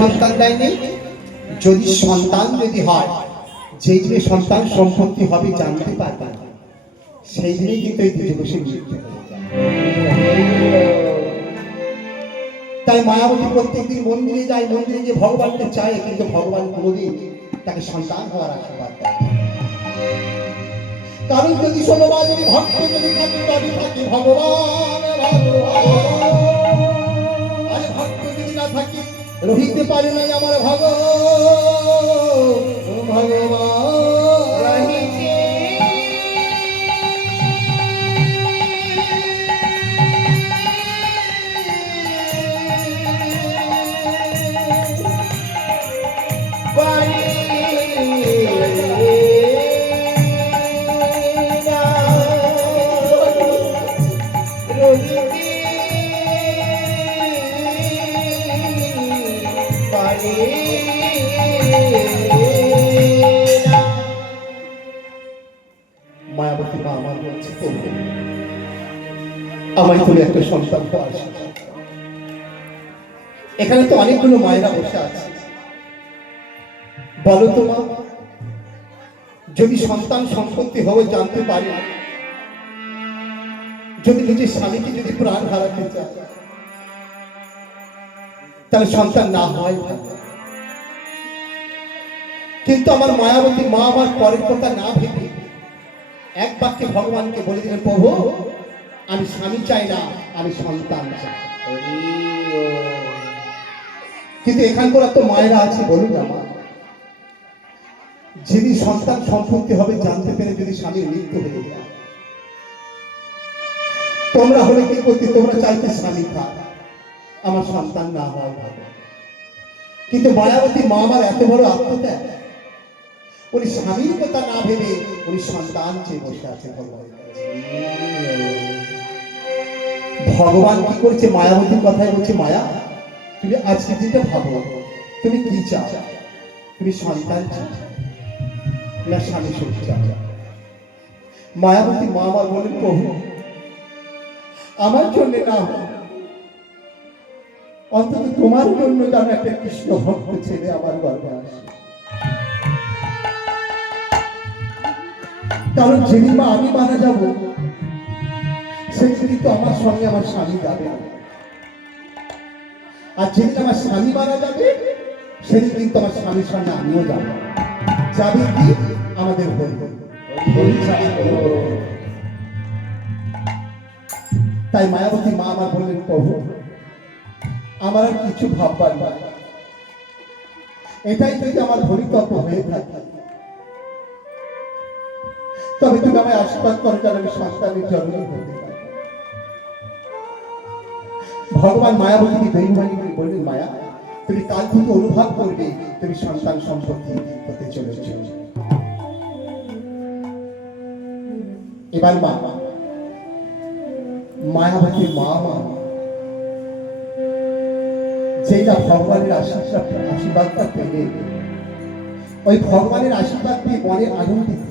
সন্তান দেয়নি। যদি সন্তান যদি হয়, যেই দিনে সন্তান সম্পত্তি হবে জানতে পারবে না, সেই দিনেই কিন্তু এই দুটো বসে মৃত্যু হয়ে যায়। তাই মায়াবতী প্রত্যেকদিন মন্দিরে যায়, মন্দিরে গিয়ে ভগবানকে চায়, কিন্তু ভগবান কোনোদিন তাকে সন্তান হওয়ার আশীর্বাদ দেয়। কারণ যদি ষোলোবার যদি ভক্ত যদি থাকে, তবে থাকে ভগবান। আরে ভক্ত যদি না থাকে, রহিতে পারে নাই আমার ভগবান রহিতে। মায়াবতী মা আমার বলছে, আমায় তুমি একটা সন্তান তো আসে। এখানে তো অনেকগুলো মায়েরা বসে আছে, বলো তো মা, যদি সন্তান সম্পত্তি হবে জানতে পারে, যদি নিজের স্বামীকে যদি প্রাণ হারাতে চায়, তাহলে সন্তান না হয়। কিন্তু আমার মায়াবতী মা আমার পরের কথা না ভেবে এক বাক্যে ভগবানকে বলে দিলেন, প্রভু আমি স্বামী চাই না, আমি সন্তান চাই। কিন্তু এখানকার তো মায়েরা আছে, বলুন না মা, যেদিন সন্তান সম্পত্তি হবে জানতে পেরে যদি স্বামীর মৃত্যু হয়ে যায়, তোমরা হলে কি করতে? তোমরা চাইতে স্বামী থাক, আমার সন্তান না হয় ভালো। কিন্তু মায়াবতী মা আমার এত বড় আত্মত্যাগ, উনি স্বামীর কথা না ভেবে উনি সন্তান চেয়ে বসে আছে। ভগবান কি করছে? মায়াবতীর কথাই বলছে, মায়া তুমি আজকে দিনটা ভাবো, তুমি কি চাও? তুমি সন্তান চাও না স্বামী সুখ চাও? মায়াবতী মা আমার বলেন, প্রভু আমার জন্য না, অন্তত তোমার জন্য যেন একটা কৃষ্ণ ভক্ত ছেলে আমার গর্ভে আসে। কারণ যেদিন মা আমি মারা যাব, সেদিন তো আমার সঙ্গে আমার স্বামী যাবে, আর যেদিন আমার স্বামী মারা যাবে, সেদিন কিন্তু আমার স্বামীর সঙ্গে আমিও যাব। যাবে কি? আমাদের তাই মায়াবতী মা আমার বললেন, প্রভু আমার আর কিছু ভাববার না, এটাই যদি আমার ভরিতব্য হয়ে থাকে, তবে তুমি আমায় আশীর্বাদ করো যেন আমি সন্তানের জন্ম হতে পারি। ভগবান মায়াবতীকে দৈবানী করে বললেন, মায়া তুমি কাল থেকে অনুভব করবে তুমি সন্তান সম্পত্তি হতে চলেছ। এবার মা মায়াবতীর মা যেটা ভগবানের আশীর্বাদটা পেলে, ওই ভগবানের আশীর্বাদ পেয়ে মনে আনন্দিত,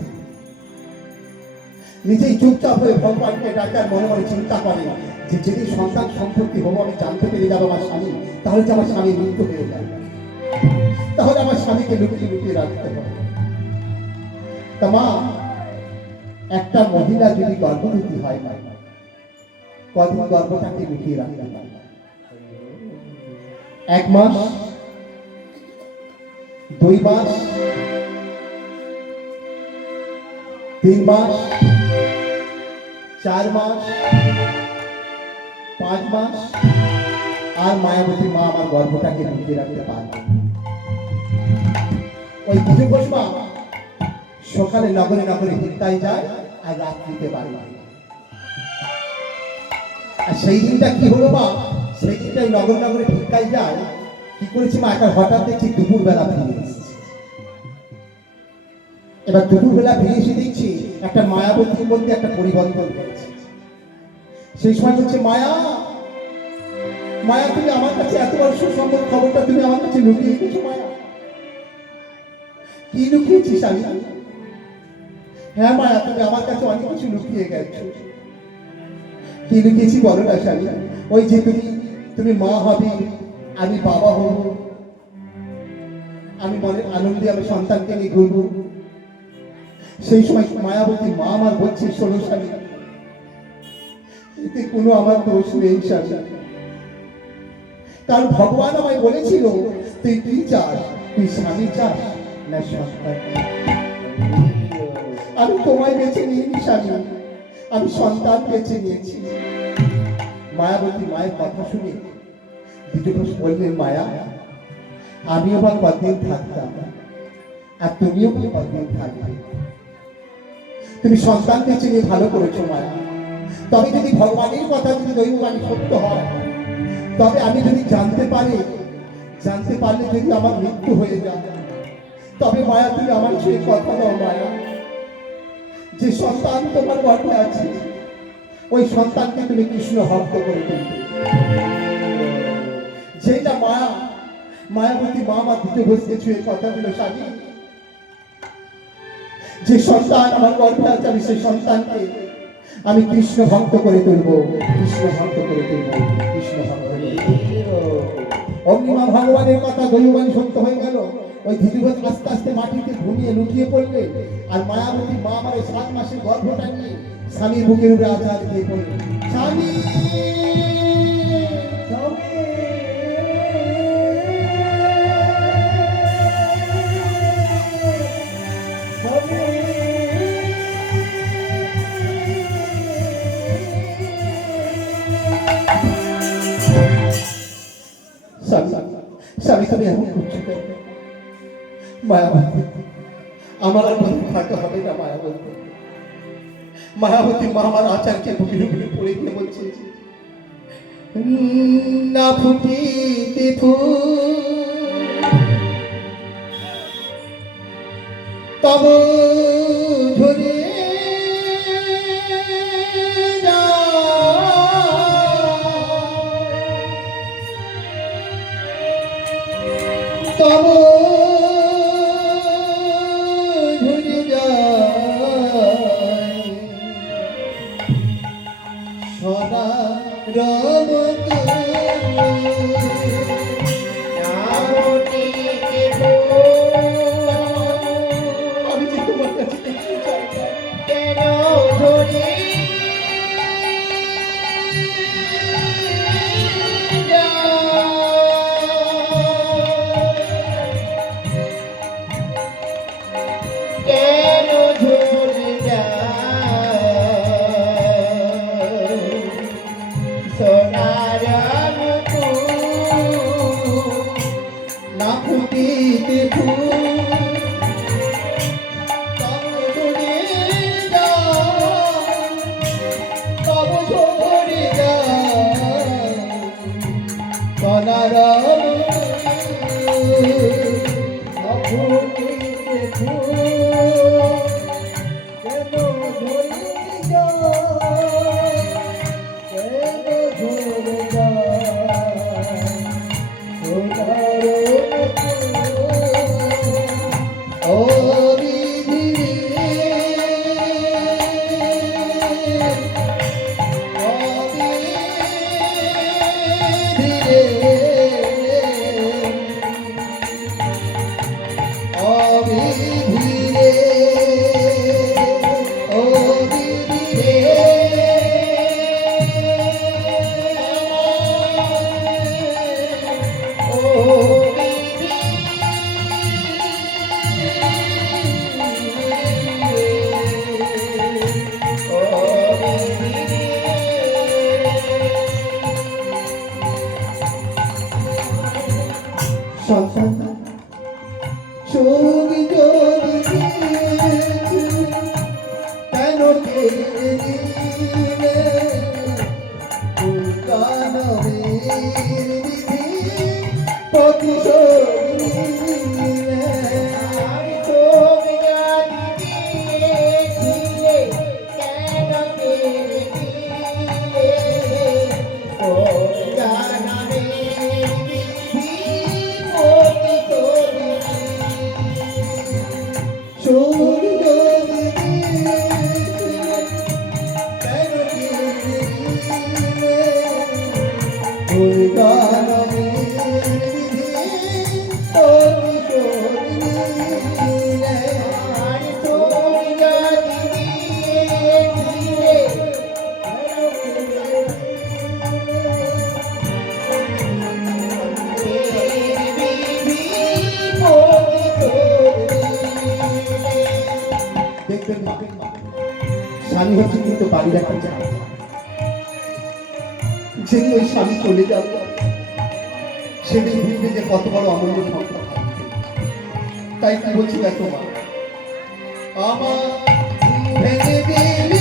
নিজেই চুপচাপ হয়ে ভগবানকে ডাকার মনে মনে চিন্তা করে যে যদি সন্তান সম্পত্তি হবো আমি জানতে পেরে যাবো আমার স্বামী, তাহলে তো আমার স্বামী মৃত্যু হয়ে যাবে, তাহলে আমার স্বামীকে লুকিয়ে লুকিয়ে রাখতে হবে। তা মা, একটা মহিলা যদি গর্ভবতী হয়, কদিন গর্ভটাকে লুকিয়ে রাখতে পারে? 1 মাস, 2 মাস, 3 মাস, 4 মাস, 5 মাস, আর মায়াবতী মা আমার গর্ভটাকে লুকিয়ে রাখতে পারবে। ওই পুজো বসবা সকালে নগরে নগরে ভিক্ষায় যায়, আর রাত্রিতে বাড়ি। আর সেই দিনটা কি হলো মা? সেই দিনটাই নগর নগরে ভিক্ষায় যায়, কি করেছি মা? একটা হঠাৎ দেখছি দুপুর বেলা ফিরে এসেছে। এবার দুপুর বেলা ফিরে এসে দেখছি একটা মায়াবতীর মধ্যে একটা পরিবর্তন হয়েছে। সেই সময় বলছে, মায়া মায়া তুমি আমার কাছে এত বড় সুসংবাদ খবরটা তুমি আমার কাছে লুকিয়ে রেখেছো। মায়া কি লুকিয়েছিস? আমি হ্যাঁ মায়া, তুমি আমার কাছে অনেক কিছু লুকিয়ে গেছো। কি লুকিয়েছি বলো না স্বামী? ওই যে তুমি মা হবে, আমি বাবা হব, আমি মনের আনন্দে আমি সন্তানকে নিয়ে ঘুরব। সেই সময় মায়াবতী মা আমার বলছে, শোনো স্বামী, এতে কোনো আমার দোষ নেই স্বামী, কারণ ভগবান আমায় বলেছিল তুই কি চাস, তুই স্বামী চাস না সন্তান। আমি তোমায় বেছে নিইনি স্বামী, আমি সন্তান বেছে নিয়েছি। মায়াবতী মায়ের কথা শুনে দ্বিজঘোষ বললেন, মায়া, আমিও বা কতদিন থাকতাম, আর তুমিও বা কতদিন থাকবে। তুমি সন্তান বেছে নিয়ে ভালো করেছো মায়া। তবে যদি ভগবানের কথা যদি দৈববাণী সত্য হয়, তবে আমি যদি জানতে পারলে যদি আমার মৃত্যু হয়ে যায়, তবে মায়া তুমি আমার সেই কথা দাও মায়া, যে সন্তান তোমার গর্ভে আছে ওই সন্তানকে তুমি কৃষ্ণ ভক্ত করে তুলবে। যেটা মায়াবতী মা আমার দিতে বসে ছুঁয়ে কথা বলে, স্বামী, যে সন্তান আমার গর্ভে আছে আমি সেই সন্তানকে আমি কৃষ্ণ ভক্ত করে তুলবো, কৃষ্ণ ভক্ত করে তুলবো, কৃষ্ণ ভক্ত করে তুলবো। অমনি মা ভগবানের কথা দৈববাণী সত্য হয়ে গেল। ওই দ্বিজঘোষ আস্তে আস্তে মাটিতে ঘুমিয়ে লুটিয়ে পড়লে, আর মায়াবতী মা আমার 7 মাসের গর্ভটা নিয়ে স্বামীর বুকের উপরে আচার দিয়ে পড়লেন। স্বামী স্বামী তুমি এমন করছো কেন? মায়াবতী, আমার আর থাকা হবে না মায়াবতী। মায়াবতী মা আমার আচারকে বুকের উপরে পড়ে গিয়ে বলছে, না ফুটিতে তব ঝরে তব ঝরে যায় সোনা রব স্বামী হচ্ছে কিন্তু বাড়ির একটা চাল। যেদিন ওই স্বামী চলে যাবে সেদিন বুঝবে যে কত বড় অমূল্য সম্পদ। তাই কি বলছি দেখো মা, আমার ভেঙে দিলি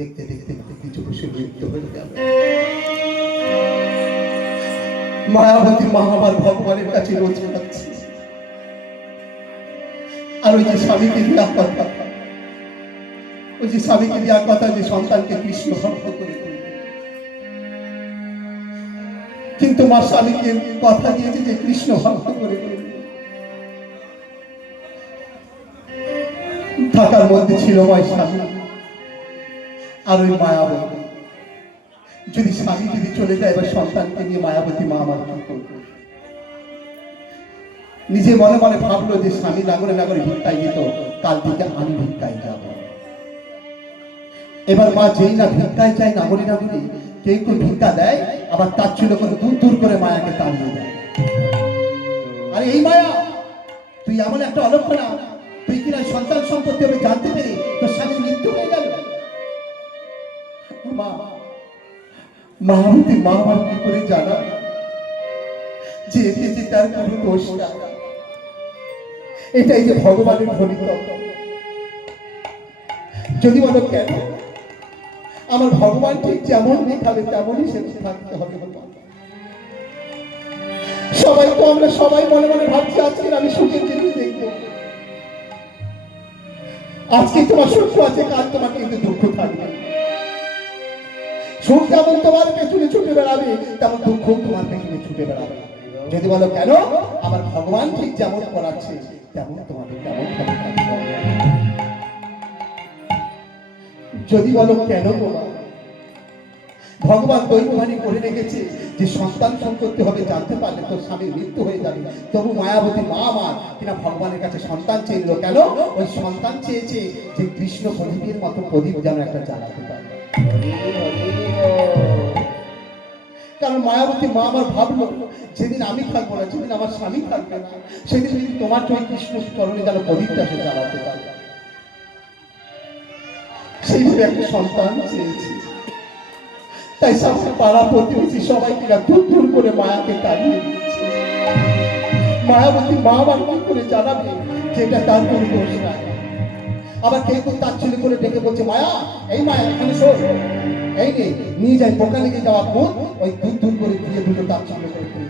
দেখতে দেখতে কিছু বসে মৃত্যু হয়ে যাবে। মায়াবতী মা আমার ভগবানের কাছে রোজ কাঁদছে। আর ওই যে স্বামীকে দেওয়া কথা, ওই যে স্বামীকে দেওয়া কথা যে সন্তানকে কৃষ্ণ ভক্ত করে তুলবে, কিন্তু মা স্বামীকে কথা দিয়েছে যে কৃষ্ণ ভক্ত করে তুলবে। থাকার মধ্যে ছিল মায়ের স্বামী আর ওই মায়াবতী। যদি স্বামী যদি চলে যায় এবার সন্তানকে নিয়ে মায়াবতী মা আমার কি করবে? নিজে মনে মনে ভাবলো যে স্বামী নাগরে নাগরে ভিক্ষায় যেত, কাল থেকে আমি ভিক্ষায় যাব। এবার মা যেই না ভিক্ষায় যায় নাগরে নাগরে, কেউ কেউ ভিক্ষা দেয় আবার তাচ্ছিল্য করে দূর দূর করে মায়াকে তাড়িয়ে দেয়। আরে এই মায়া, তুই এমন একটা অলক্ষণা, তুই কিনা সন্তান সম্পত্তি হবে জানতে পেরে তোর স্বামীর মৃত্যু হয়ে গেল। মায়াবতী মা আমার কি করে জানা যে এতে যে তার কোনো দোষ না? এটাই যে ভগবানের ফলিত। যদি বলো কেন, আমার ভগবান ঠিক যেমন দেখাবে তেমনই সে থাকতে হবে। সবাই তো আমরা সবাই মনে মনে ভাবছি আজকে আমি সুখের জিনিস দেখবো, আজকে তোমার সুখ আছে, কাল তোমার কিন্তু দুঃখ থাকবে। সুখ যেমন তোমার পেছনে ছুটে বেড়াবে তেমন দুঃখ তোমার পেছনে ছুটে বেড়াবে। যদি বলো কেন, আমার ভগবান ঠিক যেমন করাচ্ছে তেমন তোমাদের তেমন। যদি বলো কেন, ভগবান দৈববাণী করে রেখেছে যে সন্তান সম্পত্তি হবে জানতে পারলে তোর স্বামীর মৃত্যু হয়ে যাবে। তবু মায়াবতী মা আমার কিনা ভগবানের কাছে সন্তান চেয়েছিল। কেন? ওই সন্তান চেয়েছে যে কৃষ্ণ প্রদীপের মতো প্রদীপ যেন একটা জ্বালাতে পারে। কারণ মায়াবতী মা আমার ভাবলো যেদিন আমি থাকবো না, যেদিন আমার স্বামী থাকবে না, সেদিন যদি তোমার চোখ কৃষ্ণ চরণে যেন প্রদীপটা সে জ্বালাতে পারে। সেইভাবে একটা সন্তান চেয়েছি। তাই সব পাড়া প্রতিবেশী সবাই কিনা দূর দূর করে মায়াকে তাড়িয়ে দিচ্ছে। মায়াবতী মা আমার কি করে জানাবে যে এটা তার কোনো দোষ নাই? আবার কেউ কেউ তাচ্ছিল্য করে ডেকে বলছে, মায়া এই মায়া এখানে শোন, এই নে নিয়ে যায় পোকা লেগে যাওয়া ফুল, ওই দূর দূর করে দিয়ে দুটো তাচ্ছিল্য করে ফুল।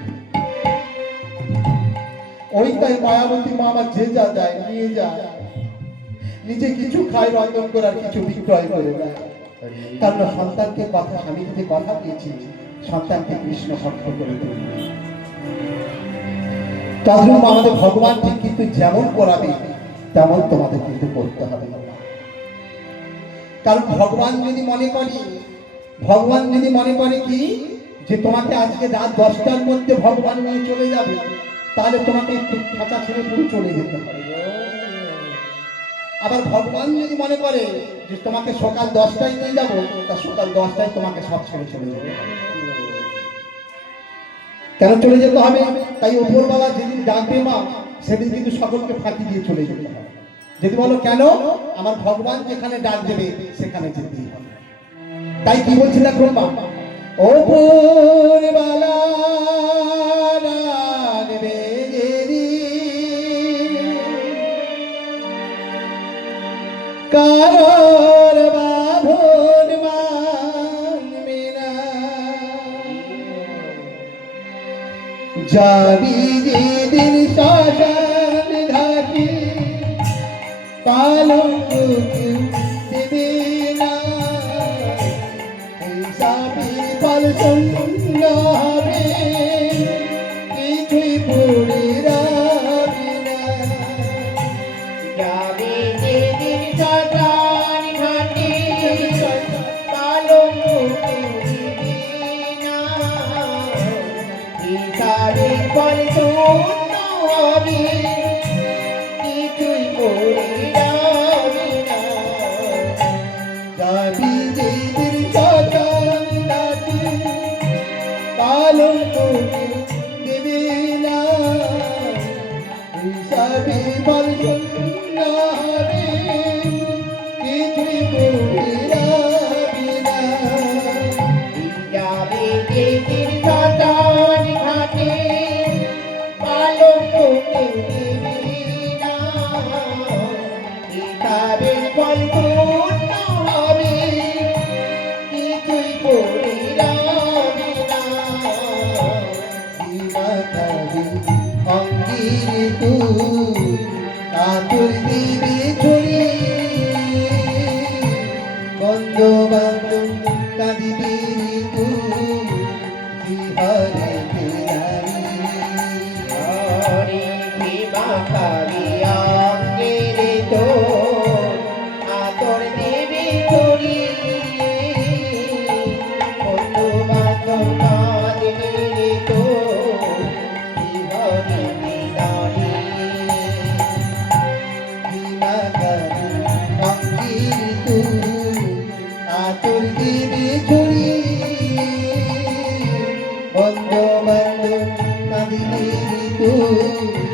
ওই তাই মায়াবতী মা আমার যে যা যায় নিয়ে যায়, নিজে কিছু খায় রন্ধন করে আর কিছু বিক্রয় করে দেয়। কারণ সন্তানকে কথা, আমি যে কথা দিয়েছি সন্তানকে কৃষ্ণ ভক্ত করে তুলবে। তার জন্য আমাদের ভগবান ঠিক কিন্তু যেমন করাবে তেমন তোমাদের কিন্তু করতে হবে। কারণ ভগবান যদি মনে করে কি যে তোমাকে আজকে রাত 10টার মধ্যে ভগবান নিয়ে চলে যাবে, তাহলে তোমাকে একটু খাঁচা ছেড়ে পুরো চলে যেতে হবে। আবার ভগবান যদি মনে করে যে তোমাকে সকাল 10টায় নিয়ে যাবো, তা সকাল 10টায় তোমাকে সব ছেড়ে চলে যেতে হবে। কেন চলে যেতে হবে? তাই ওপরবালা যেদিন ডাকবে মা, সেদিন কিন্তু সকলকে ফাঁকি দিয়ে চলে যেতে হবে। যদি বলো কেন, আমার ভগবান যেখানে ডাক দেবে সেখানে যেতেই হবে। তাই কি বলছি দেখো মা, ওপরবালা ডাকবে যেদিন, কারোর বাঁধন মানবে না, যাবি যেদিন শ্মশান ঘাটে, পালঙ্ক কেউ দেবে না, হিসাবের ফল শূন্য হবে, কিছুই পড়ে রবে না। যাবে যেদিন শ্মশান ঘাটে, পালঙ্ক কেউ দিবে না, হিসাবের ফল শূন্য হবে, কিছুই পড়ে রবে না। যাবি যেদিন শ্মশান ঘাটে, পালঙ্ক কেউ দেবে না, হিসাবে ফল শূন্য হবে, কিছুই পড়ে রবে না। যাবে যেদিন শ্মশান ঘাটে, পালঙ্ক কেউ দেবে না, হিসাবের ফল শূন্য হবে, কিছুই পড়ে রবে না। মাথারি অঙ্গির তুই আতুর দিবি ছড়ি, বন্ধ বান্ধ কাঁদিবি তুই বিহারে ফেরারি। হরে ভীমা কালী অঙ্গের তোর আতর দেবী তোরি, বন্ধু বান্ধব কাঁদবে তোর বিহরে বিদারি। মাথারি অঙ্গির তুই আতুর দিবি ছড়ি, বন্ধ বান্ধব কাঁদিবি তুই